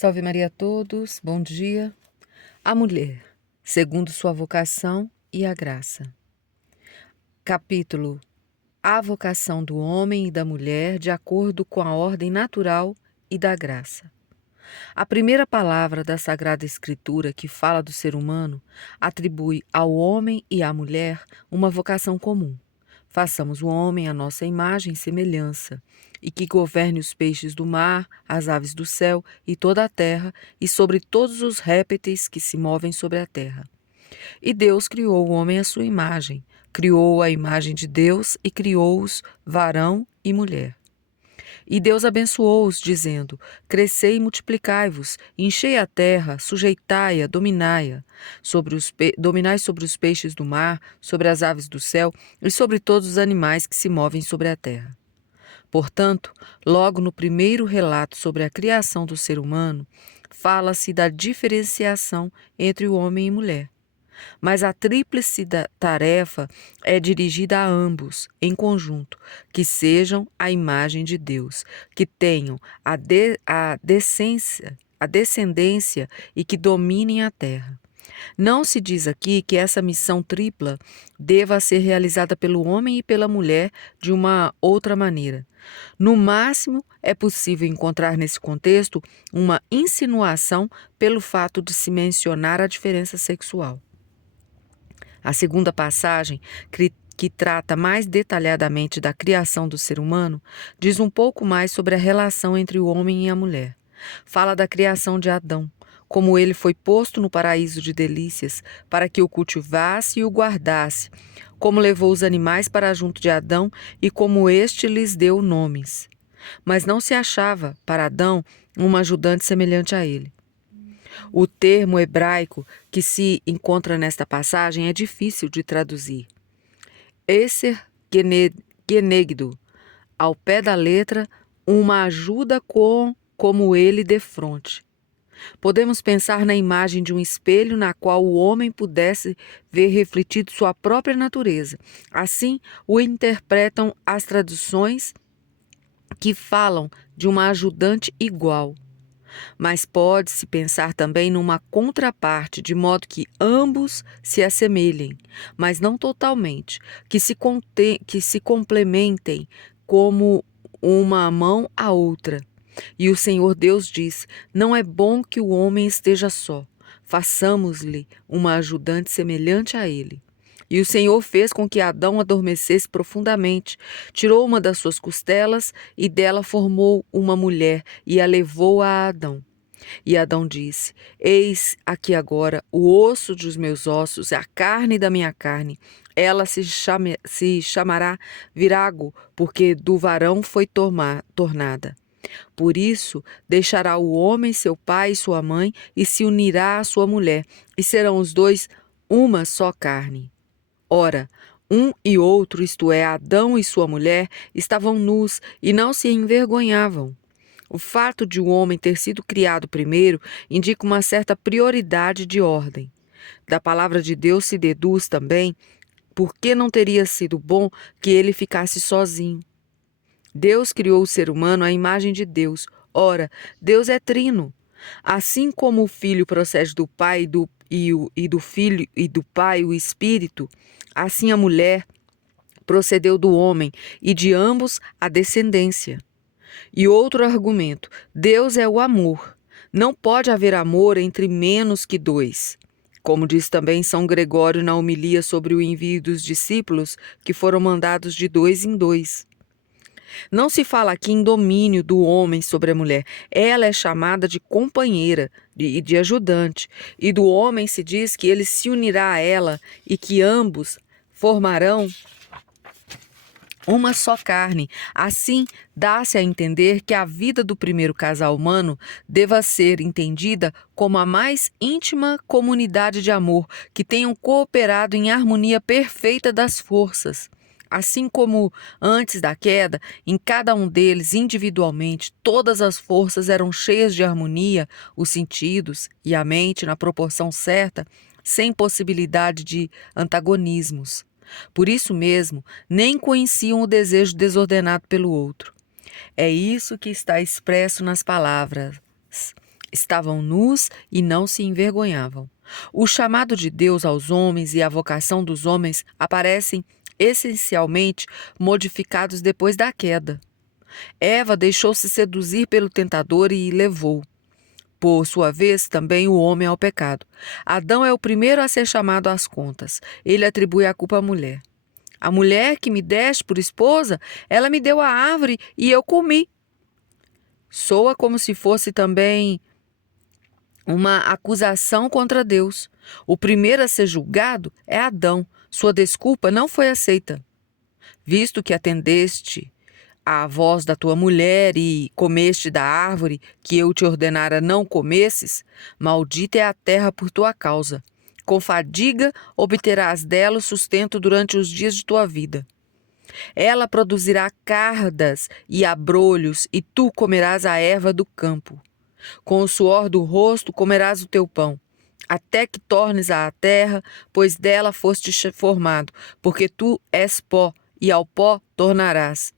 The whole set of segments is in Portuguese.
Salve Maria a todos, bom dia. A mulher, segundo sua vocação e a graça. Capítulo: A vocação do homem e da mulher de acordo com a ordem natural e da graça. A primeira palavra da Sagrada Escritura que fala do ser humano atribui ao homem e à mulher uma vocação comum. Façamos o homem à nossa imagem e semelhança, e que governe os peixes do mar, as aves do céu e toda a terra, e sobre todos os répteis que se movem sobre a terra. E Deus criou o homem à sua imagem, criou a imagem de Deus e criou-os varão e mulher. E Deus abençoou-os, dizendo: Crescei e multiplicai-vos, enchei a terra, sujeitai-a, dominai-a, dominai sobre os peixes do mar, sobre as aves do céu e sobre todos os animais que se movem sobre a terra. Portanto, logo no primeiro relato sobre a criação do ser humano, fala-se da diferenciação entre o homem e mulher. Mas a tríplice tarefa é dirigida a ambos, em conjunto, que sejam a imagem de Deus, que tenham a descendência e que dominem a terra. Não se diz aqui que essa missão tripla deva ser realizada pelo homem e pela mulher de uma outra maneira. No máximo, é possível encontrar nesse contexto uma insinuação pelo fato de se mencionar a diferença sexual. A segunda passagem, que trata mais detalhadamente da criação do ser humano, diz um pouco mais sobre a relação entre o homem e a mulher. Fala da criação de Adão, como ele foi posto no paraíso de delícias para que o cultivasse e o guardasse, como levou os animais para junto de Adão e como este lhes deu nomes. Mas não se achava, para Adão, uma ajudante semelhante a ele. O termo hebraico que se encontra nesta passagem é difícil de traduzir. Eser Genegdo, ao pé da letra, uma ajuda como ele defronte. Podemos pensar na imagem de um espelho na qual o homem pudesse ver refletido sua própria natureza. Assim o interpretam as traduções que falam de uma ajudante igual. Mas pode-se pensar também numa contraparte, de modo que ambos se assemelhem, mas não totalmente, que se complementem como uma mão à outra. E o Senhor Deus diz: não é bom que o homem esteja só, façamos-lhe uma ajudante semelhante a ele. E o Senhor fez com que Adão adormecesse profundamente, tirou uma das suas costelas e dela formou uma mulher e a levou a Adão. E Adão disse: Eis aqui agora o osso dos meus ossos, a carne da minha carne. Ela se chamará virago, porque do varão foi tornada. Por isso, deixará o homem seu pai e sua mãe e se unirá à sua mulher, e serão os dois uma só carne. Ora, um e outro, isto é, Adão e sua mulher, estavam nus e não se envergonhavam. O fato de o homem ter sido criado primeiro indica uma certa prioridade de ordem. Da palavra de Deus se deduz também por que não teria sido bom que ele ficasse sozinho. Deus criou o ser humano à imagem de Deus. Ora, Deus é trino. Assim como o Filho procede do Pai e do Filho e do Pai o Espírito, assim a mulher procedeu do homem e de ambos a descendência. E outro argumento: Deus é o amor. Não pode haver amor entre menos que dois. Como diz também São Gregório na homilia sobre o envio dos discípulos, que foram mandados de dois em dois. Não se fala aqui em domínio do homem sobre a mulher. Ela é chamada de companheira e de ajudante. E do homem se diz que ele se unirá a ela e que ambos formarão uma só carne. Assim, dá-se a entender que a vida do primeiro casal humano deva ser entendida como a mais íntima comunidade de amor, que tenham cooperado em harmonia perfeita das forças. Assim como antes da queda, em cada um deles, individualmente, todas as forças eram cheias de harmonia, os sentidos e a mente na proporção certa, sem possibilidade de antagonismos. Por isso mesmo, nem conheciam o desejo desordenado pelo outro. É isso que está expresso nas palavras: Estavam nus e não se envergonhavam. O chamado de Deus aos homens e a vocação dos homens aparecem essencialmente modificados depois da queda. Eva deixou-se seduzir pelo tentador e levou, por sua vez, também o homem ao pecado. Adão é o primeiro a ser chamado às contas. Ele atribui a culpa à mulher. A mulher que me deste por esposa, ela me deu a árvore e eu comi. Soa como se fosse também uma acusação contra Deus. O primeiro a ser julgado é Adão. Sua desculpa não foi aceita. Visto que atendeste à voz da tua mulher e comeste da árvore que eu te ordenara não comesses, maldita é a terra por tua causa. Com fadiga obterás dela o sustento durante os dias de tua vida. Ela produzirá cardas e abrolhos, e tu comerás a erva do campo. Com o suor do rosto comerás o teu pão, até que tornes à terra, pois dela foste formado, porque tu és pó, e ao pó tornarás.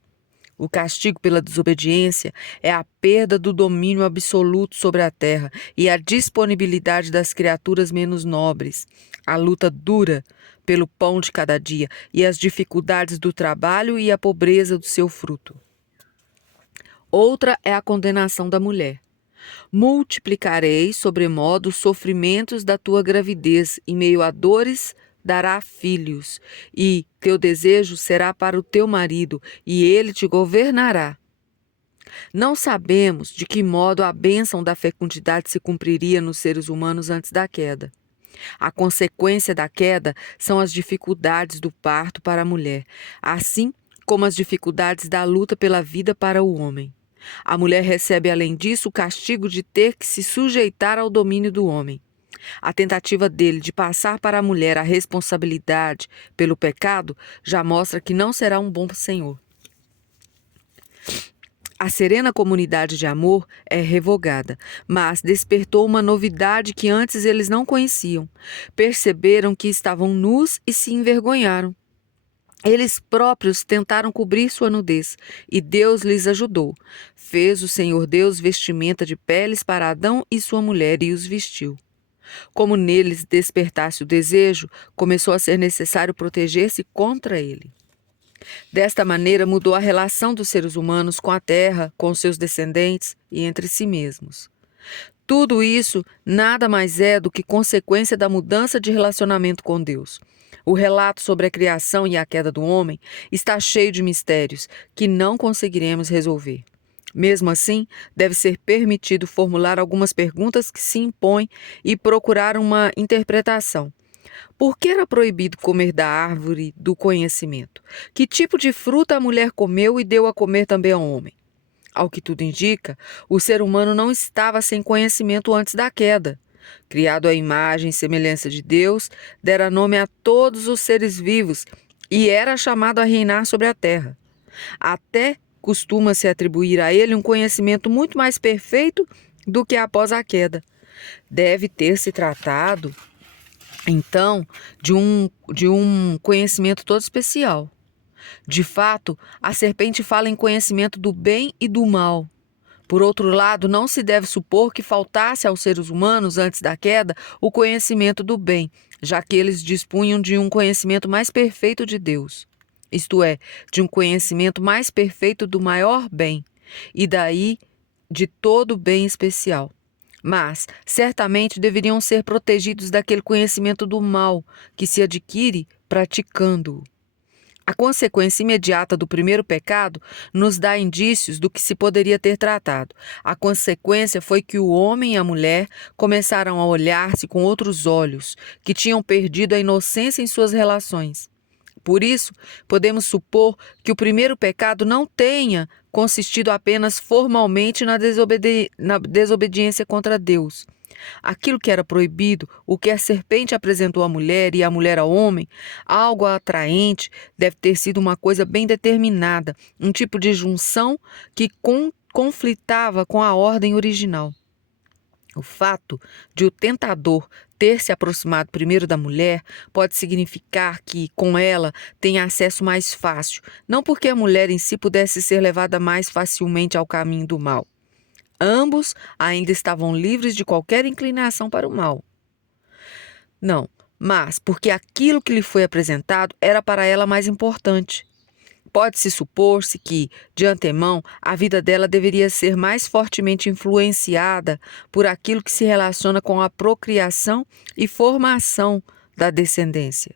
O castigo pela desobediência é a perda do domínio absoluto sobre a terra e a disponibilidade das criaturas menos nobres, a luta dura pelo pão de cada dia e as dificuldades do trabalho e a pobreza do seu fruto. Outra é a condenação da mulher. Multiplicarei sobremodo os sofrimentos da tua gravidez, em meio a dores dará filhos, e teu desejo será para o teu marido, e ele te governará. Não sabemos de que modo a bênção da fecundidade se cumpriria nos seres humanos antes da queda. A consequência da queda são as dificuldades do parto para a mulher, assim como as dificuldades da luta pela vida para o homem. A mulher recebe, além disso, o castigo de ter que se sujeitar ao domínio do homem. A tentativa dele de passar para a mulher a responsabilidade pelo pecado já mostra que não será um bom senhor. A serena comunidade de amor é revogada, mas despertou uma novidade que antes eles não conheciam. Perceberam que estavam nus e se envergonharam. Eles próprios tentaram cobrir sua nudez, e Deus lhes ajudou. Fez o Senhor Deus vestimenta de peles para Adão e sua mulher e os vestiu. Como neles despertasse o desejo, começou a ser necessário proteger-se contra ele. Desta maneira mudou a relação dos seres humanos com a terra, com seus descendentes e entre si mesmos. Tudo isso nada mais é do que consequência da mudança de relacionamento com Deus. O relato sobre a criação e a queda do homem está cheio de mistérios que não conseguiremos resolver. Mesmo assim, deve ser permitido formular algumas perguntas que se impõem e procurar uma interpretação. Por que era proibido comer da árvore do conhecimento? Que tipo de fruta a mulher comeu e deu a comer também ao homem? Ao que tudo indica, o ser humano não estava sem conhecimento antes da queda. Criado à imagem e semelhança de Deus, dera nome a todos os seres vivos e era chamado a reinar sobre a terra. Até costuma-se atribuir a ele um conhecimento muito mais perfeito do que após a queda. Deve ter se tratado, então, de um conhecimento todo especial. De fato, a serpente fala em conhecimento do bem e do mal. Por outro lado, não se deve supor que faltasse aos seres humanos, antes da queda, o conhecimento do bem, já que eles dispunham de um conhecimento mais perfeito de Deus, isto é, de um conhecimento mais perfeito do maior bem, e daí de todo bem especial. Mas, certamente, deveriam ser protegidos daquele conhecimento do mal que se adquire praticando-o. A consequência imediata do primeiro pecado nos dá indícios do que se poderia ter tratado. A consequência foi que o homem e a mulher começaram a olhar-se com outros olhos, que tinham perdido a inocência em suas relações. Por isso, podemos supor que o primeiro pecado não tenha consistido apenas formalmente na desobediência contra Deus. Aquilo que era proibido, o que a serpente apresentou à mulher e a mulher ao homem, algo atraente, deve ter sido uma coisa bem determinada, um tipo de junção que conflitava com a ordem original. O fato de o tentador ter se aproximado primeiro da mulher pode significar que, com ela, tem acesso mais fácil, não porque a mulher em si pudesse ser levada mais facilmente ao caminho do mal. ambos ainda estavam livres de qualquer inclinação para o mal. Não, mas porque aquilo que lhe foi apresentado era para ela mais importante. Pode-se supor-se que, de antemão, a vida dela deveria ser mais fortemente influenciada por aquilo que se relaciona com a procriação e formação da descendência.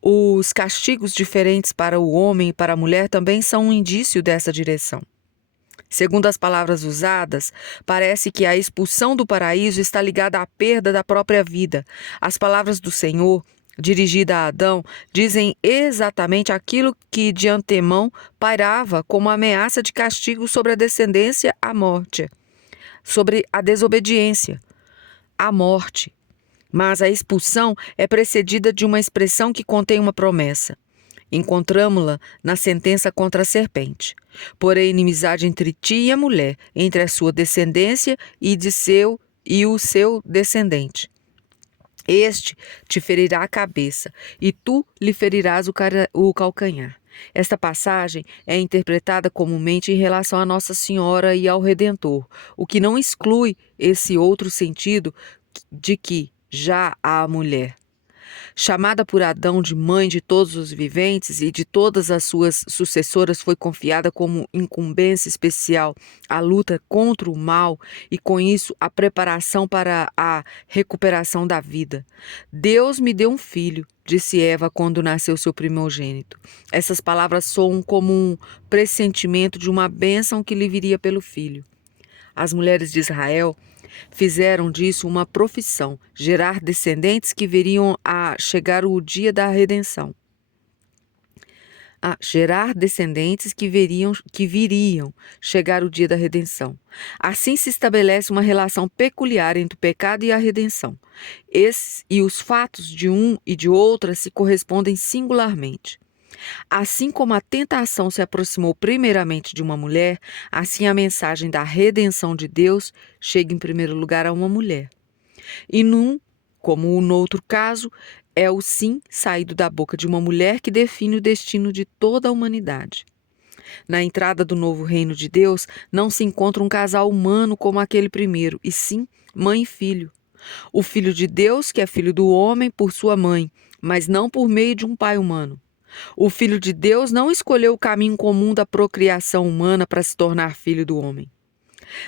Os castigos diferentes para o homem e para a mulher também são um indício dessa direção. Segundo as palavras usadas, parece que a expulsão do paraíso está ligada à perda da própria vida. As palavras do Senhor, dirigida a Adão, dizem exatamente aquilo que de antemão pairava como ameaça de castigo sobre a descendência, a morte, sobre a desobediência, a morte. Mas a expulsão é precedida de uma expressão que contém uma promessa. Encontramo-la na sentença contra a serpente. Porém, inimizade entre ti e a mulher, entre a sua descendência e o seu descendente. Este te ferirá a cabeça, e tu lhe ferirás o calcanhar. Esta passagem é interpretada comumente em relação a Nossa Senhora e ao Redentor, o que não exclui esse outro sentido de que já a mulher, chamada por Adão de mãe de todos os viventes e de todas as suas sucessoras, foi confiada como incumbência especial a luta contra o mal e, com isso, a preparação para a recuperação da vida. Deus me deu um filho, disse Eva quando nasceu seu primogênito. Essas palavras soam como um pressentimento de uma bênção que lhe viria pelo filho. As mulheres de Israel fizeram disso uma profissão, gerar descendentes que viriam a chegar o dia da redenção. Gerar descendentes que viriam chegar o dia da redenção. Assim se estabelece uma relação peculiar entre o pecado e a redenção. E os fatos de um e de outra se correspondem singularmente. Assim como a tentação se aproximou primeiramente de uma mulher, assim a mensagem da redenção de Deus chega em primeiro lugar a uma mulher. E como no outro caso, é o sim saído da boca de uma mulher que define o destino de toda a humanidade. Na entrada do novo reino de Deus, não se encontra um casal humano como aquele primeiro, e sim mãe e filho. O filho de Deus, que é filho do homem por sua mãe, mas não por meio de um pai humano. O Filho de Deus não escolheu o caminho comum da procriação humana para se tornar filho do homem.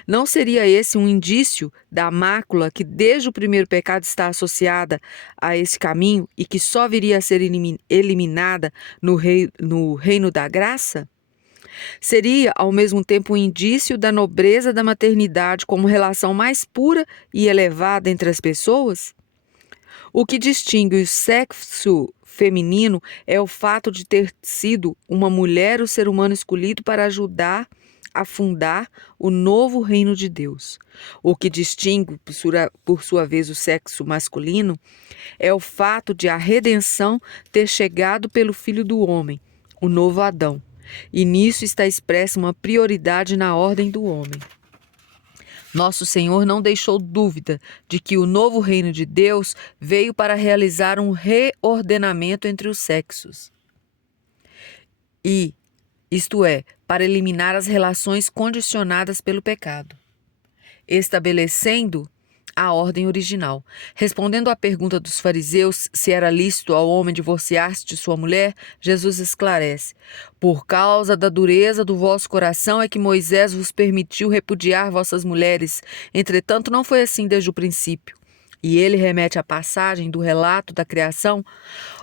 Não seria esse um indício da mácula que desde o primeiro pecado está associada a esse caminho e que só viria a ser eliminada no reino da graça? Seria, ao mesmo tempo, um indício da nobreza da maternidade como relação mais pura e elevada entre as pessoas? O que distingue o sexo feminino é o fato de ter sido uma mulher o ser humano escolhido para ajudar a fundar o novo reino de Deus. O que distingue, por sua vez, o sexo masculino é o fato de a redenção ter chegado pelo Filho do Homem, o novo Adão. E nisso está expressa uma prioridade na ordem do homem. Nosso Senhor não deixou dúvida de que o novo reino de Deus veio para realizar um reordenamento entre os sexos. Isto é, para eliminar as relações condicionadas pelo pecado, estabelecendo a ordem original. Respondendo à pergunta dos fariseus se era lícito ao homem divorciar-se de sua mulher, Jesus esclarece: por causa da dureza do vosso coração é que Moisés vos permitiu repudiar vossas mulheres. Entretanto, não foi assim desde o princípio. E ele remete à passagem do relato da criação: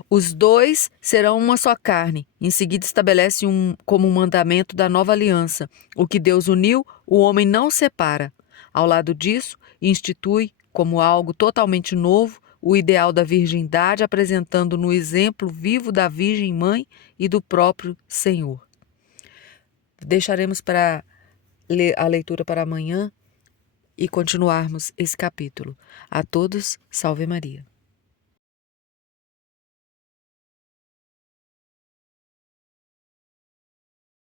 os dois serão uma só carne. Em seguida estabelece como um mandamento da nova aliança: o que Deus uniu, o homem não separa. Ao lado disso, institui, como algo totalmente novo, o ideal da virgindade, apresentando no exemplo vivo da Virgem Mãe e do próprio Senhor. Deixaremos para a leitura para amanhã e continuarmos esse capítulo. A todos, salve Maria.